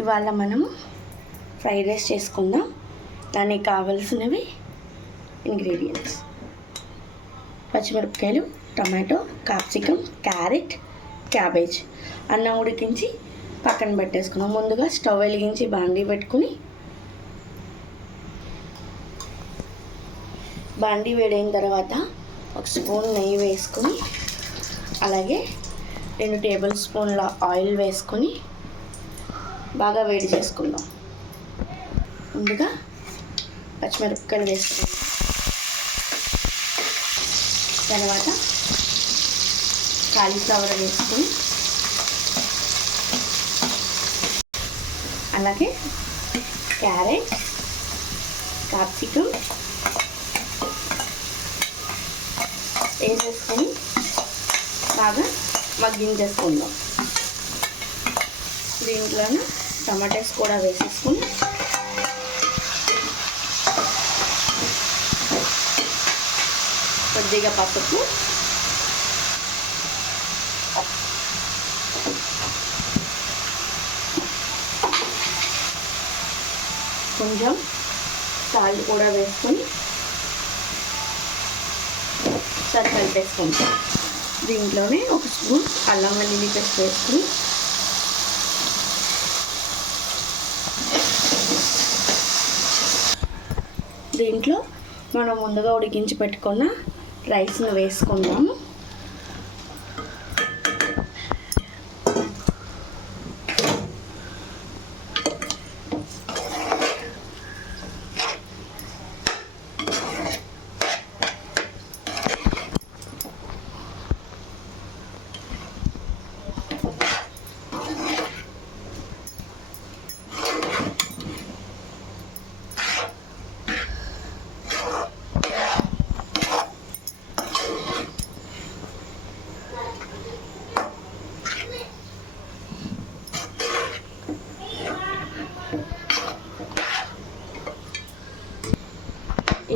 ఇవాళ మనము fried rice చేసుకుందాం. దానికి కావలసినవి ఇంగ్రీడియంట్స్: పచ్చిమిరపకాయలు, టమాటో, క్యాప్సికమ్, క్యారెట్, క్యాబేజ్. అన్నం ఉడికించి పక్కన పెట్టేసుకున్నాం. ముందుగా స్టవ్ వెలిగించి బాండీ పెట్టుకుని, బాండీ వేడైన తర్వాత 1 స్పూన్ నెయ్యి వేసుకుని, అలాగే 2 టేబుల్ స్పూన్ల ఆయిల్ వేసుకొని బాగా వేడి చేసుకుందాం. ముందుగా పచ్చిమిరపకాయలు వేసుకుందాం. తర్వాత కాలీఫ్లవర్ వేసుకొని, అలాగే క్యారెట్, క్యాప్సికమ్ వేసేసుకొని బాగా మగ్గించేసుకుందాం. దీంట్లోనే టమాటాస్ కూడా వేసేసుకుని కొద్దిగా పసుపు, కొంచెం సాల్ట్ కూడా వేసుకొని ఒకసారి కలిపేసుకుంటాం. దీంట్లోనే 1 స్పూన్ అల్లం వెల్లుల్లి పేస్ట్ వేసుకుని, దీంట్లో మనం ముందుగా ఉడికించి పెట్టుకున్న రైస్ను వేసుకుందాము.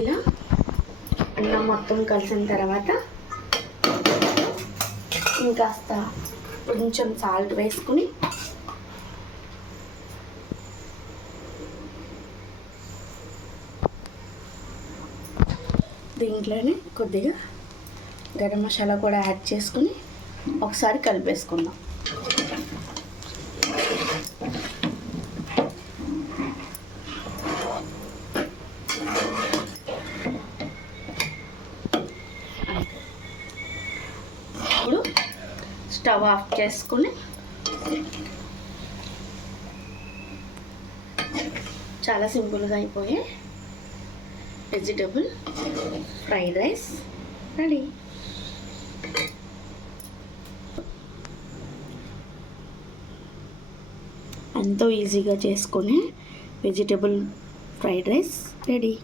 ఇలా అన్నం మొత్తం కలిసిన తర్వాత ఇంకాస్త కొంచెం సాల్ట్ వేసుకుని, దీంట్లోనే కొద్దిగా గరం మసాలా కూడా యాడ్ చేసుకుని ఒకసారి కలిపేసుకుందాం. ఇప్పుడు స్టవ్ ఆఫ్ చేసుకుని చాలా సింపుల్గా అయిపోయే వెజిటబుల్ ఫ్రైడ్ రైస్ రెడీ. ఎంతో ఈజీగా చేసుకునే వెజిటబుల్ ఫ్రైడ్ రైస్ రెడీ.